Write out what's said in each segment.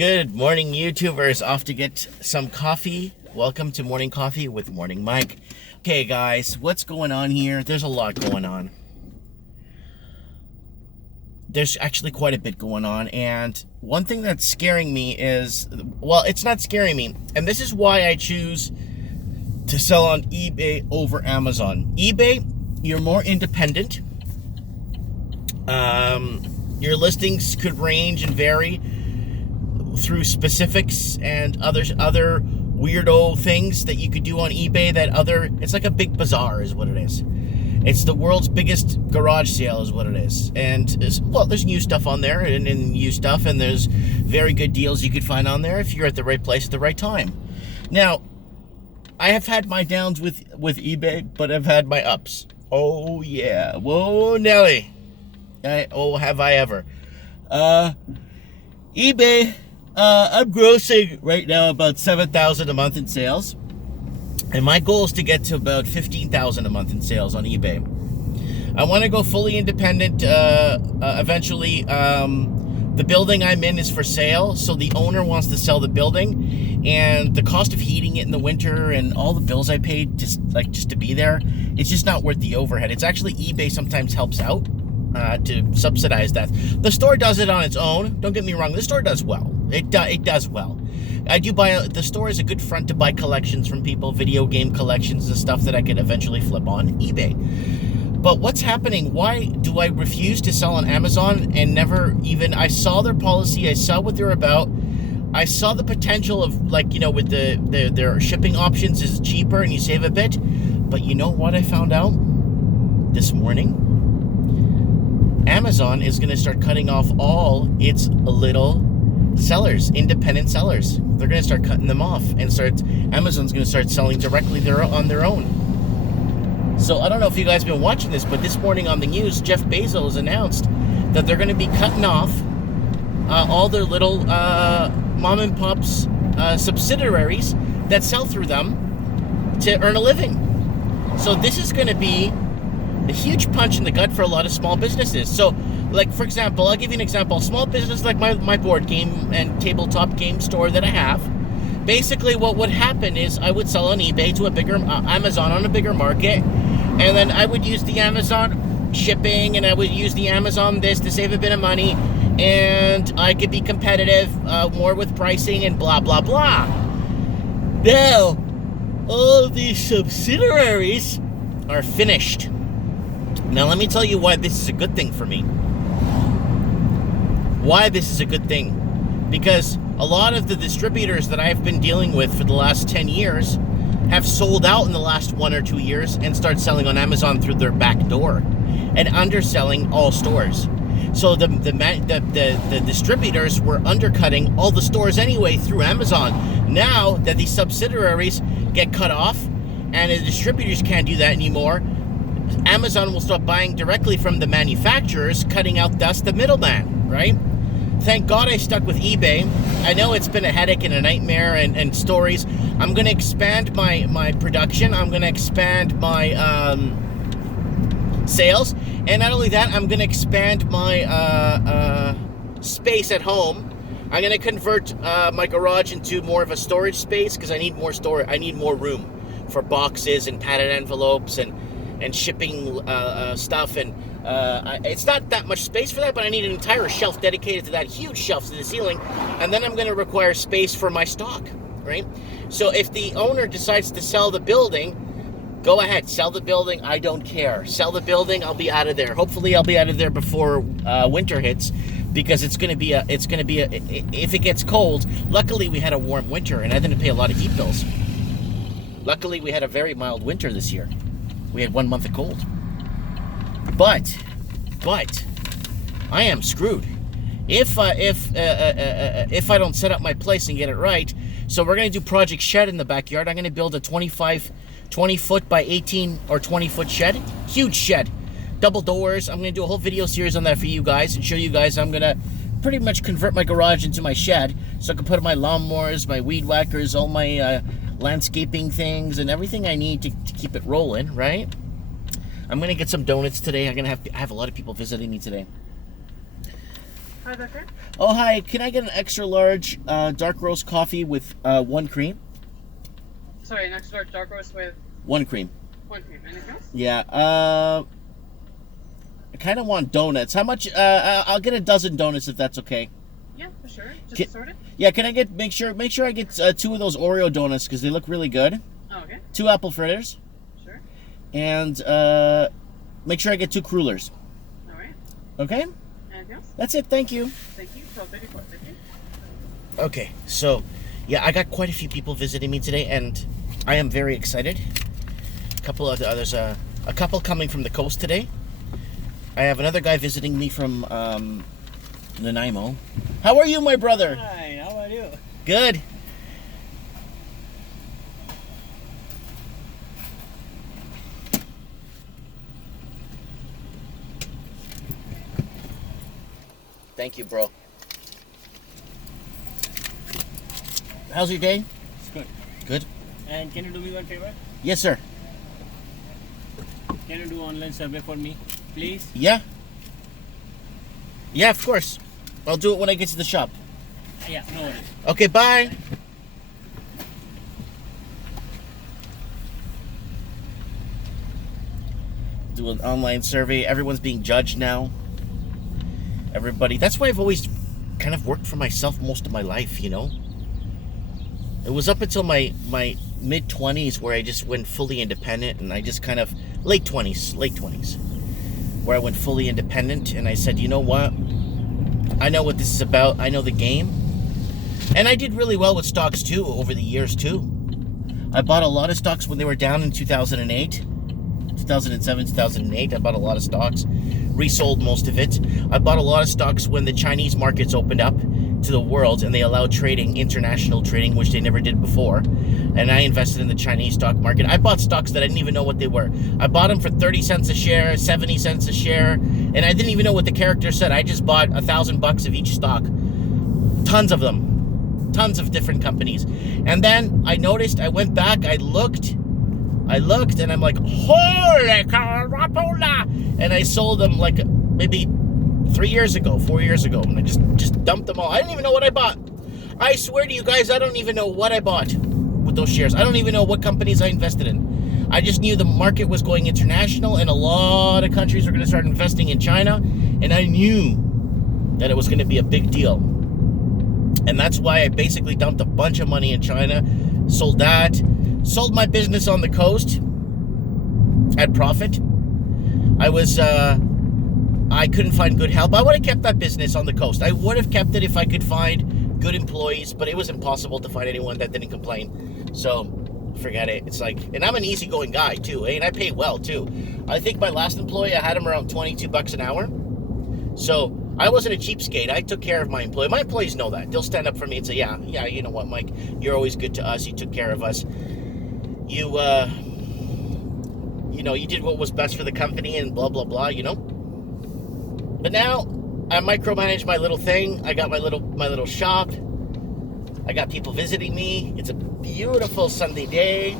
Good morning, YouTubers. Off to get some coffee. Welcome to Morning Coffee with Morning Mike. Okay, guys, what's going on here? There's a lot going on. There's actually quite a bit going on, and one thing that's scaring me is, well, it's not scaring me, and this is why I choose to sell on eBay over Amazon. eBay, you're more independent. Your listings could range and vary through specifics and other weirdo things that you could do on eBay it's like a big bazaar is what it is. It's the world's biggest garage sale is what it is. And there's new stuff on there and used stuff, and there's very good deals you could find on there if you're at the right place at the right time. Now, I have had my downs with eBay, but I've had my ups. Oh yeah, whoa Nelly. Have I ever? eBay, I'm grossing right now about $7,000 a month in sales, and my goal is to get to about $15,000 a month in sales on eBay. I want to go fully independent eventually. The building I'm in is for sale, so the owner wants to sell the building, and the cost of heating it in the winter and all the bills I paid just to be there, it's just not worth the overhead. It's actually eBay sometimes helps out to subsidize that. The store does it on its own. Don't get me wrong, the store does well. It does well. The store is a good front to buy collections from people, video game collections and stuff that I could eventually flip on eBay. But what's happening? Why do I refuse to sell on Amazon and never even... I saw their policy, I saw what they're about, I saw the potential of, with their shipping options is cheaper and you save a bit. But you know what I found out this morning? Amazon is going to start cutting off all its little sellers, independent sellers. They're going to start cutting them off, and Amazon's going to start selling directly on their own. So I don't know if you guys have been watching this, but this morning on the news, Jeff Bezos announced that they're going to be cutting off all their little mom and pops subsidiaries that sell through them to earn a living. So this is going to be a huge punch in the gut for a lot of small businesses. So, for example, I'll give you an example. A small business like my board game and tabletop game store that I have, basically what would happen is I would sell on eBay to a bigger Amazon on a bigger market, and then I would use the Amazon shipping, and I would use the Amazon this to save a bit of money, and I could be competitive more with pricing and blah, blah, blah. Now, all these subsidiaries are finished. Now, let me tell you why this is a good thing for me. Why this is a good thing. Because a lot of the distributors that I've been dealing with for the last 10 years have sold out in the last 1 or 2 years and started selling on Amazon through their back door and underselling all stores. So the distributors were undercutting all the stores anyway through Amazon. Now that these subsidiaries get cut off and the distributors can't do that anymore, Amazon will start buying directly from the manufacturers, cutting out thus the middleman, right? Thank God I stuck with eBay. I know it's been a headache and a nightmare and stories. I'm going to expand my production. I'm going to expand my sales. And not only that, I'm going to expand my space at home. I'm going to convert my garage into more of a storage space because I need more storage. I need more room for boxes and padded envelopes and shipping stuff, and it's not that much space for that, but I need an entire shelf dedicated to that, huge shelf to the ceiling, and then I'm going to require space for my stock, right? So if the owner decides to sell the building, go ahead, sell the building, I don't care. Sell the building, I'll be out of there. Hopefully I'll be out of there before winter hits, because it's going to be if it gets cold. Luckily we had a warm winter, and I didn't pay a lot of heat bills. Luckily we had a very mild winter this year. We had 1 month of cold. But I am screwed if I don't set up my place and get it right. So we're going to do Project Shed in the backyard. I'm going to build a 20 foot by 18 or 20 foot shed. Huge shed. Double doors. I'm going to do a whole video series on that for you guys and show you guys. I'm going to pretty much convert my garage into my shed so I can put my lawnmowers, my weed whackers, all my landscaping things and everything I need to keep it rolling, right? I'm gonna get some donuts today. I have a lot of people visiting me today. Hi, Doctor. Oh, hi. Can I get an extra large dark roast coffee with one cream? Sorry, an extra large dark roast with One cream. one cream. Anything else? Yeah. I kind of want donuts. How much? I'll get a dozen donuts if that's okay. Yeah, for sure. Just Can- assorted? Yeah. Can I make sure I get two of those Oreo donuts because they look really good. Oh, okay. 2 apple fritters. Sure. And make sure I get 2 crullers. All right. Okay. Anything else? That's it. Thank you. Thank you. 12:34. Thank you. Okay, so yeah, I got quite a few people visiting me today, and I am very excited. A couple coming from the coast today. I have another guy visiting me from Nanaimo. How are you, my brother? Hi, how are you? Good. Thank you, bro. How's your day? It's good. Good. And can you do me one favor? Yes, sir. Can you do online survey for me, please? Yeah. Yeah, of course. I'll do it when I get to the shop. Yeah, no worries. Okay, bye. Do an online survey. Everyone's being judged now. Everybody. That's why I've always kind of worked for myself most of my life, you know? It was up until my mid-20s where I just went fully independent, and I just kind of late 20s, where I went fully independent, and I said, you know what? I know what this is about. I know the game. And I did really well with stocks too over the years too. I bought a lot of stocks when they were down in 2008, 2007, 2008. I bought a lot of stocks, resold most of it. I bought a lot of stocks when the Chinese markets opened up to the world and they allowed trading, international trading, which they never did before. And I invested in the Chinese stock market. I bought stocks that I didn't even know what they were. I bought them for 30 cents a share, 70 cents a share, and I didn't even know what the character said. I just bought $1,000 of each stock. Tons of them. Tons of different companies. And then I noticed, I went back, I looked, and I'm like, holy carapola! And I sold them like maybe 4 years ago, and I just dumped them all. I didn't even know what I bought. I swear to you guys, I don't even know what I bought with those shares. I don't even know what companies I invested in. I just knew the market was going international and a lot of countries were going to start investing in China, and I knew that it was going to be a big deal. And that's why I basically dumped a bunch of money in China, sold that, sold my business on the coast at profit. I couldn't find good help. I would have kept that business on the coast. I would have kept it if I could find good employees, but it was impossible to find anyone that didn't complain. So forget it. It's like, and I'm an easygoing guy too, and I pay well too. I think my last employee, I had him around $22 an hour. So I wasn't a cheapskate. I took care of my employee. My employees know that. They'll stand up for me and say, yeah, you know what, Mike, you're always good to us. You took care of us. You did what was best for the company and blah, blah, blah, you know. But now I micromanage my little thing. I got my little shop. I got people visiting me. It's a beautiful Sunday day.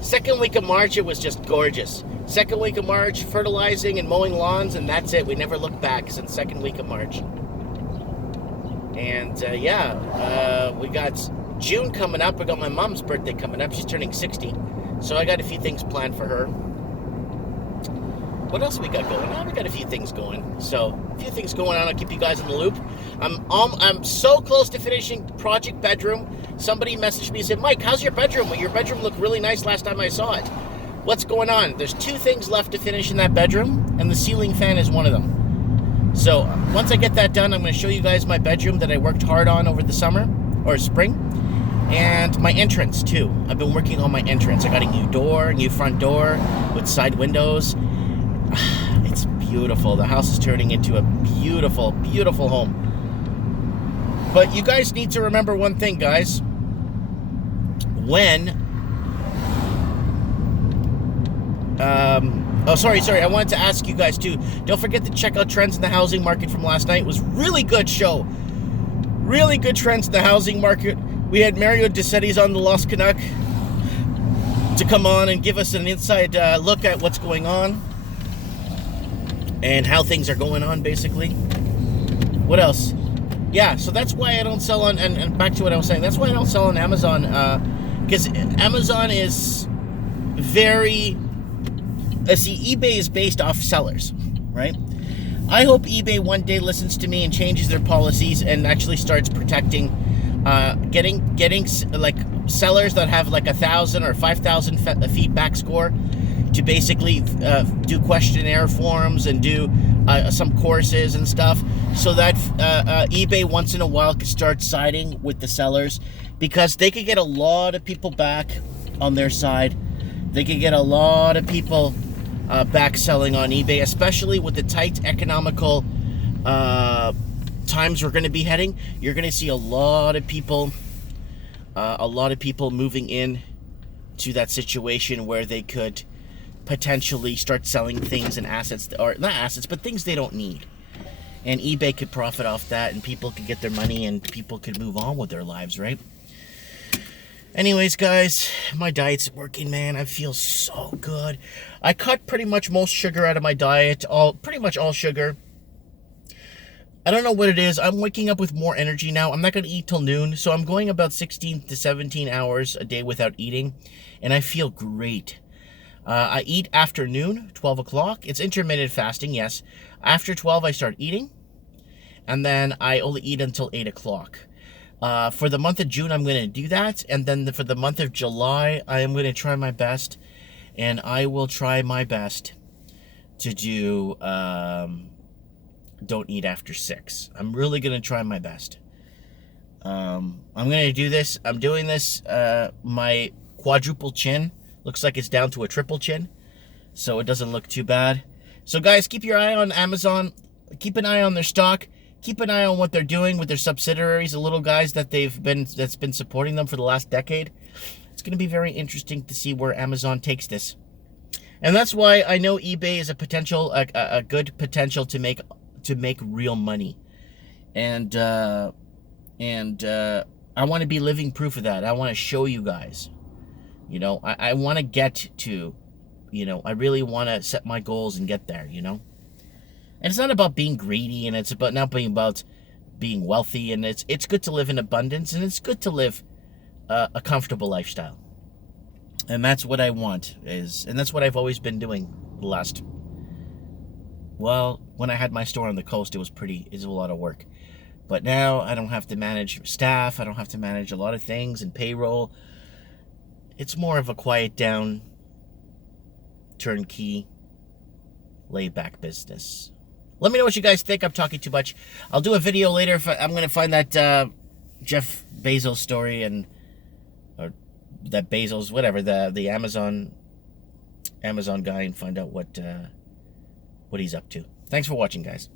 Second week of March, it was just gorgeous. Second week of March, fertilizing and mowing lawns, and that's it. We never looked back since second week of March. And we got June coming up. I got my mom's birthday coming up. She's turning 60. So I got a few things planned for her. What else we got going on? We got a few things going. So, a few things going on. I'll keep you guys in the loop. I'm so close to finishing Project Bedroom. Somebody messaged me and said, Mike, how's your bedroom? Well, your bedroom looked really nice last time I saw it. What's going on? There's 2 things left to finish in that bedroom, and the ceiling fan is one of them. So, once I get that done, I'm going to show you guys my bedroom that I worked hard on over the summer, or spring. And my entrance, too. I've been working on my entrance. I got a new front door with side windows. It's beautiful. The house is turning into a beautiful, beautiful home. But you guys need to remember one thing, guys. Sorry. I wanted to ask you guys, too. Don't forget to check out Trends in the Housing Market from last night. It was a really good show. Really good trends in the housing market. We had Mario DeCettis on the Lost Canuck to come on and give us an inside look at what's going on and how things are going on, basically. What else? Yeah, so that's why I don't sell on, and back to what I was saying, that's why I don't sell on Amazon, because Amazon is very, see, eBay is based off sellers, right? I hope eBay one day listens to me and changes their policies and actually starts protecting, getting like sellers that have like 1,000 or 5,000 feedback score to basically do questionnaire forms and do some courses and stuff, so that eBay once in a while could start siding with the sellers, because they could get a lot of people back on their side. They could get a lot of people back selling on eBay, especially with the tight economical times we're going to be heading. You're going to see a lot of people moving in to that situation where they could potentially start selling things and assets, or not assets, but things they don't need. And eBay could profit off that, and people could get their money, and people could move on with their lives, right? Anyways, guys, my diet's working, man. I feel so good. I cut pretty much most sugar out of my diet, pretty much all sugar. I don't know what it is. I'm waking up with more energy now. I'm not going to eat till noon, so I'm going about 16 to 17 hours a day without eating, and I feel great. I eat after noon, 12 o'clock. It's intermittent fasting, yes. After 12, I start eating, and then I only eat until 8 o'clock. For the month of June, I'm going to do that, and then for the month of July, I am going to try my best, and I will try my best to do don't eat after 6. I'm really going to try my best. I'm going to do this. I'm doing this. My quadruple chin looks like it's down to a triple chin, so it doesn't look too bad. So guys, keep your eye on Amazon. Keep an eye on their stock. Keep an eye on what they're doing with their subsidiaries, the little guys that's been supporting them for the last decade. It's going to be very interesting to see where Amazon takes this. And that's why I know eBay is a good potential to make real money. And I want to be living proof of that. I want to show you guys. You know, I want to get to, you know, I really want to set my goals and get there, you know. And it's not about being greedy, and it's about not being about being wealthy, and it's good to live in abundance, and it's good to live a comfortable lifestyle. And that's what I want, and that's what I've always been doing the last, well, when I had my store on the coast, it was a lot of work. But now I don't have to manage staff, I don't have to manage a lot of things and payroll. It's more of a quiet down, turnkey, laid back business. Let me know what you guys think. I'm talking too much. I'll do a video later if I'm going to find that Jeff Bezos story, or that Bezos, whatever, the Amazon guy, and find out what he's up to. Thanks for watching, guys.